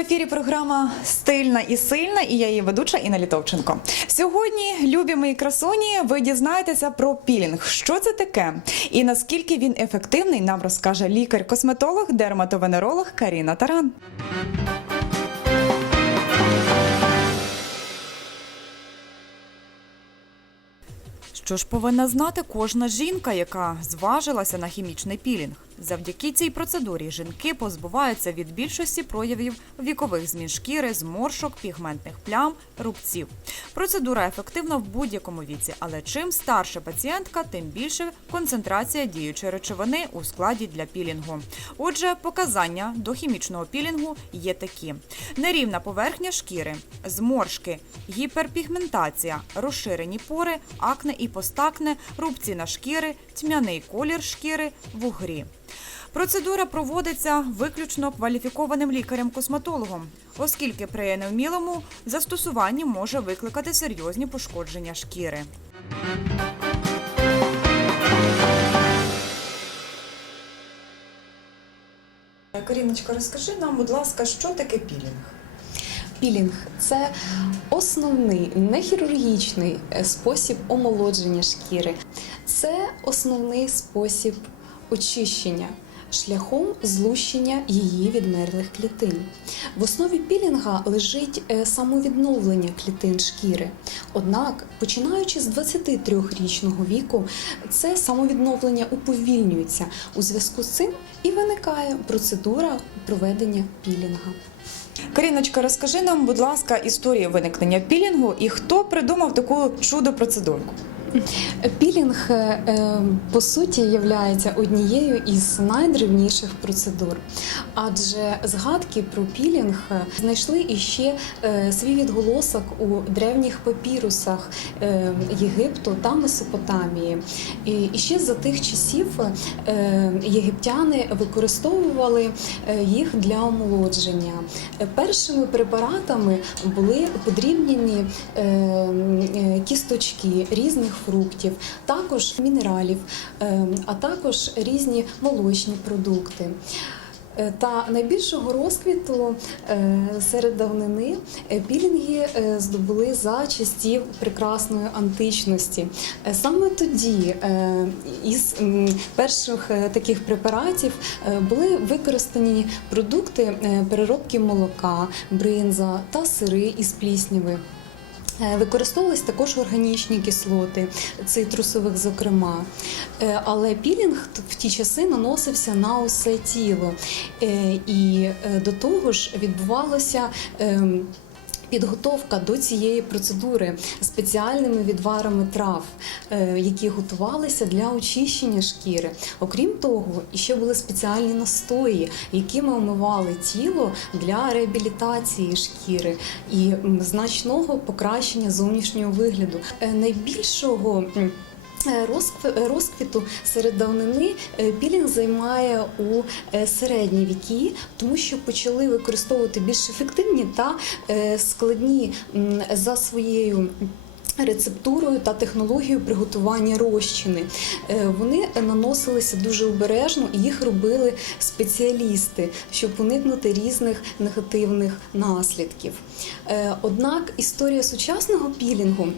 ефірі програма Стильна і сильна, і я її ведуча Інна Літовченко. Сьогодні, любі мої красуні, ви дізнаєтеся про пілінг. Що це таке і наскільки він ефективний, нам розкаже лікар-косметолог, дерматовенеролог Каріна Таран. Що ж повинна знати кожна жінка, яка зважилася на хімічний пілінг? Завдяки цій процедурі жінки позбуваються від більшості проявів вікових змін шкіри, зморшок, пігментних плям, рубців. Процедура ефективна в будь-якому віці, але чим старша пацієнтка, тим більше концентрація діючої речовини у складі для пілінгу. Отже, показання до хімічного пілінгу є такі: нерівна поверхня шкіри, зморшки, гіперпігментація, розширені пори, акне і постакне, рубці на шкіри, тьмяний колір шкіри, вугрі. Процедура проводиться виключно кваліфікованим лікарем-косметологом, оскільки при невмілому застосуванні може викликати серйозні пошкодження шкіри. Каріночка, розкажи нам, будь ласка, що таке пілінг? Пілінг це основний нехірургічний е, спосіб омолодження шкіри. Це основний спосіб очищення шляхом злущення її відмерлих клітин. В основі пілінга лежить е, самовідновлення клітин шкіри. Однак, починаючи з 23-річного віку, це самовідновлення уповільнюється. У зв'язку з цим і виникає процедура проведення пілінга. Каріночка, розкажи нам, будь ласка, історію виникнення пілінгу і хто придумав таку чудо-процедурку? Пілінг е, е, по суті є однією із найдревніших процедур, адже згадки про пілінг е, знайшли іще свій відголосок у древніх папірусах Єгипту та Месопотамії. І ще за тих часів єгиптяни використовували їх для омолодження. Першими препаратами були подрібнені кісточки різних фруктів, також мінералів, е, а також різні молочні продукти. Е, Та найбільшого розквіту е, серед давнини е, пілінги здобули за часів прекрасної античності. Саме тоді із перших таких препаратів були використані продукти переробки молока, бринза та сири із плісняви. Е, Використовувались також органічні кислоти, цитрусових, зокрема. Е, Але пілінг в ті часи наносився на усе тіло. Е, І до того ж відбувалося. Підготовка до цієї процедури спеціальними відварами трав, е, які готувалися для очищення шкіри. Окрім того, ще були спеціальні настої, якими омивали тіло для реабілітації шкіри і значного покращення зовнішнього вигляду. Е, Найбільшого Розквіту серед давнини е, пілінг займає у е, середні віки, тому що почали використовувати більш ефективні та е, складні за своєю. Рецептурою та технологією приготування розчини Е, вони наносилися дуже обережно і їх робили спеціалісти, щоб уникнути різних негативних наслідків. Е, Однак історія сучасного пілінгу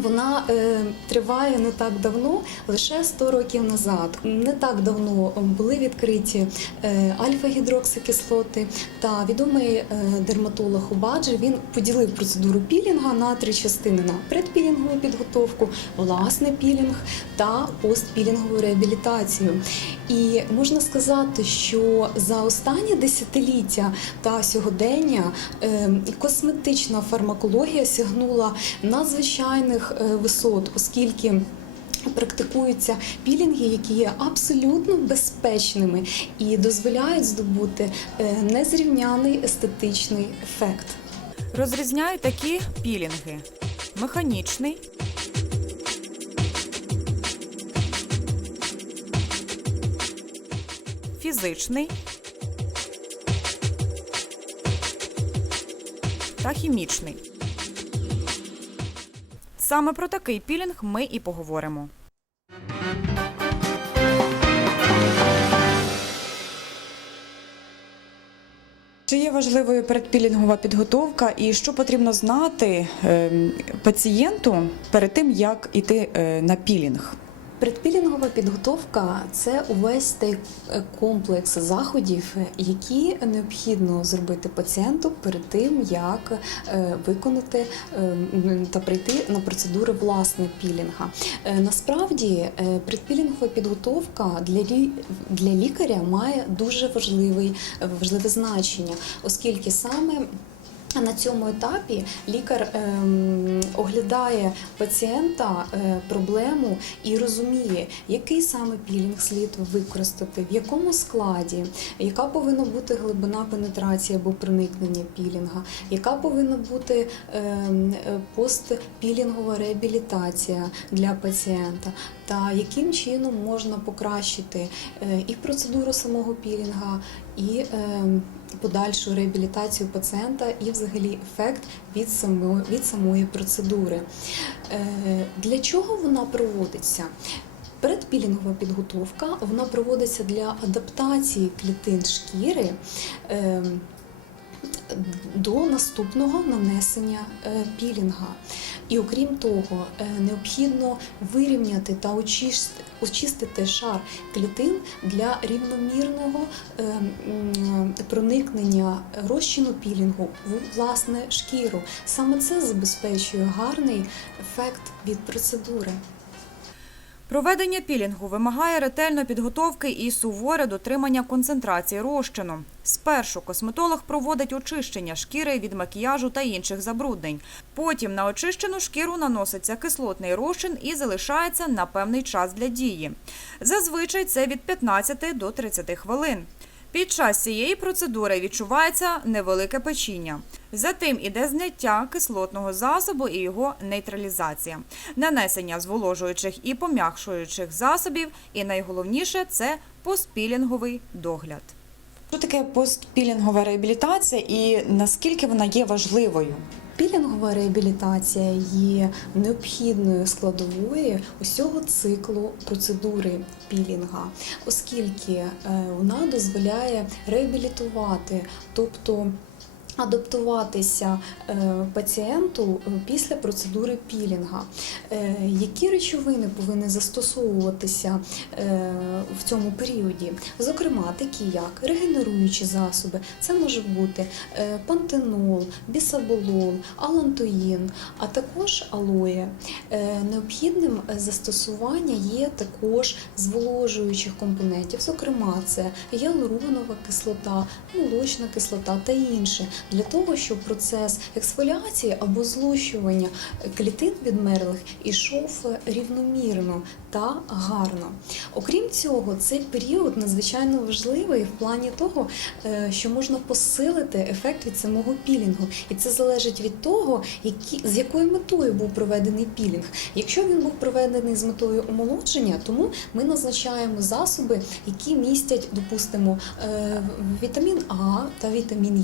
вона е, триває не так давно, лише 100 років назад. Не так давно були відкриті е, альфа-гідроксикислоти, та відомий е, дерматолог Убаджи він поділив процедуру пілінга на три частини: на предпілінгову підготовку, власне пілінг та постпілінгову реабілітацію. І можна сказати, що за останні десятиліття та сьогодення е, косметична фармакологія сягнула надзвичайних е, висот, оскільки Практикуються пілінги, які є абсолютно безпечними і дозволяють здобути е, незрівняний естетичний ефект. Розрізняють такі пілінги: механічний, фізичний та хімічний. Саме про такий пілінг ми і поговоримо. Чи є важливою передпілінгова підготовка і що потрібно знати ем, пацієнту перед тим, як іти е, на пілінг? Предпілінгова підготовка це увесь той е, комплекс заходів, які необхідно зробити пацієнту перед тим, як е, виконати е, та прийти на процедури власне пілінга. Насправді предпілінгова підготовка для лі- для лікаря має дуже важливий важливе значення, оскільки саме на цьому етапі лікар ем, оглядає пацієнта е, проблему і розуміє, який саме пілінг слід використати, в якому складі, яка повинна бути глибина пенетрації або проникнення пілінга, яка повинна бути ем, постпілінгова реабілітація для пацієнта, та яким чином можна покращити е, і процедуру самого пілінга, і ем, подальшу реабілітацію пацієнта і взагалі ефект від самої, від самої процедури. Е, Для чого вона проводиться? Передпілінгова підготовка вона проводиться для адаптації клітин шкіри ем, до наступного нанесення е, пілінга. І окрім того, е, необхідно вирівняти та очистити шар клітин для рівномірного е, проникнення розчину пілінгу в власне шкіру. Саме це забезпечує гарний ефект від процедури. Проведення пілінгу вимагає ретельної підготовки і суворе дотримання концентрації розчину. Спершу косметолог проводить очищення шкіри від макіяжу та інших забруднень. Потім на очищену шкіру наноситься кислотний розчин і залишається на певний час для дії. Зазвичай це від 15 до 30 хвилин. Під час цієї процедури відчувається невелике печіння. Затим іде зняття кислотного засобу і його нейтралізація, нанесення зволожуючих і пом'якшуючих засобів, і найголовніше це постпілінговий догляд. Що таке постпілінгова реабілітація і наскільки вона є важливою? Пілінгова реабілітація є необхідною складовою усього циклу процедури пілінга, оскільки е, вона дозволяє реабілітувати, тобто адаптуватися е, пацієнту е, після процедури пілінга. Е, Які речовини повинні застосовуватися в цьому періоді? Зокрема, такі як регенеруючі засоби, це може бути пантенол, бісаболол, алантоїн, а також алоє. Необхідним застосування є також зволожуючих компонентів, зокрема, це гіалуронова кислота, молочна кислота та інше, для того, щоб процес ексфоліації або злущування клітин відмерлих ішов рівномірно та гарно. Окрім цього, цей період надзвичайно важливий в плані того, е, що можна посилити ефект від самого пілінгу, і це залежить від того, які, з якою метою був проведений пілінг. Якщо він був проведений з метою омолодження, тому ми назначаємо засоби, які містять, допустимо, е, вітамін А та вітамін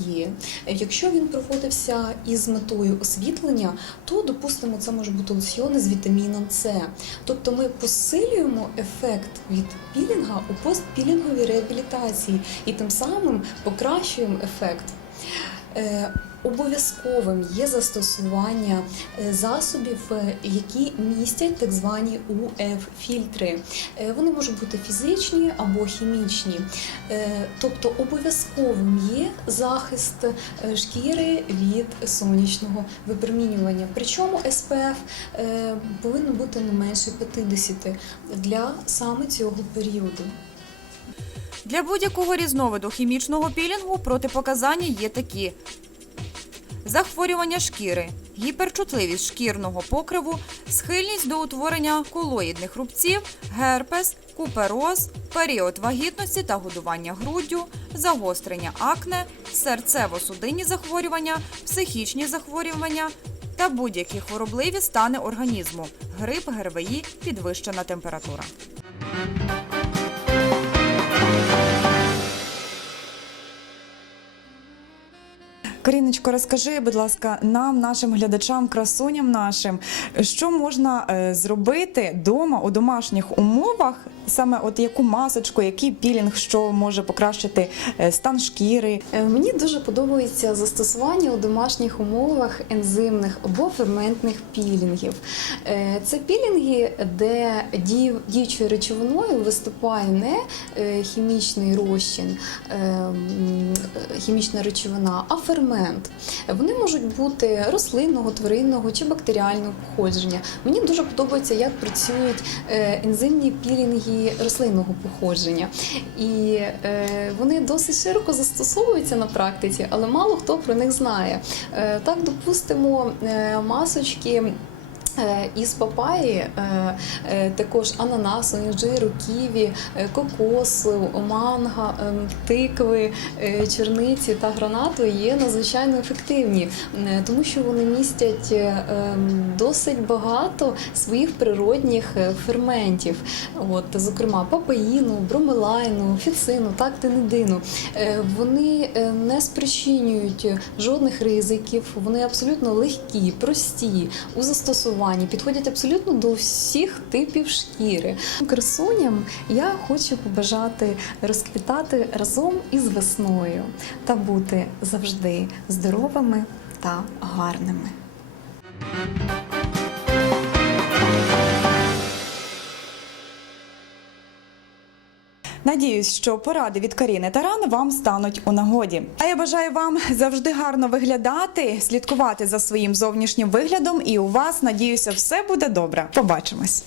Е. Якщо він проводився із метою освітлення, то допустимо, це може бути лосьйони з вітаміном С. Тобто ми посилюємо ефект від пілінга у постпілінговій реабілітації і тим самим покращуємо ефект. Обов'язковим є застосування е, засобів, е, які містять так звані УФ-фільтри. Е, Вони можуть бути фізичні або хімічні. Тобто обов'язковим є захист шкіри від сонячного випромінювання. Причому СПФ повинен бути не менше 50 для саме цього періоду. Для будь-якого різновиду хімічного пілінгу протипоказання є такі: захворювання шкіри, гіперчутливість шкірного покриву, схильність до утворення колоїдних рубців, герпес, купероз, період вагітності та годування груддю, загострення акне, серцево-судинні захворювання, психічні захворювання. Та будь-які хворобливі стани організму, грип, ГРВІ, підвищена температура. Каріночко, розкажи, будь ласка, нам, нашим глядачам, красуням нашим, що можна е, зробити дома у домашніх умовах Саме от яку масочку, який пілінг, що може покращити е, стан шкіри. Е, Мені дуже подобається застосування у домашніх умовах ензимних або ферментних пілінгів. Е, Це пілінги, де діючою речовиною виступає не хімічний розчин, хімічна речовина, а фермент. Вони можуть бути рослинного, тваринного чи бактеріального походження. Мені дуже подобається, як працюють ензимні пілінги рослинного походження. І е, вони досить широко застосовуються на практиці, але мало хто про них знає. Е, так, допустимо, е, масочки. Із папаї, е, е, також ананасу, інжиру, ківі, е, кокосу, манга, е, тикви, чорниці та гранату є надзвичайно ефективні, тому що вони містять ем, досить багато своїх природних ферментів. От, зокрема, папаїну, бромелайну, фіцину, тактинидину. Вони не спричинюють жодних ризиків, вони абсолютно легкі, прості у застосуванні, підходять абсолютно до всіх типів шкіри. Красуням я хочу побажати розквітати разом із весною та бути завжди здоровими та гарними. Надіюсь, що поради від Каріни Таран вам стануть у нагоді. А я бажаю вам завжди гарно виглядати, слідкувати за своїм зовнішнім виглядом, і у вас надіюся, все буде добре. Побачимось.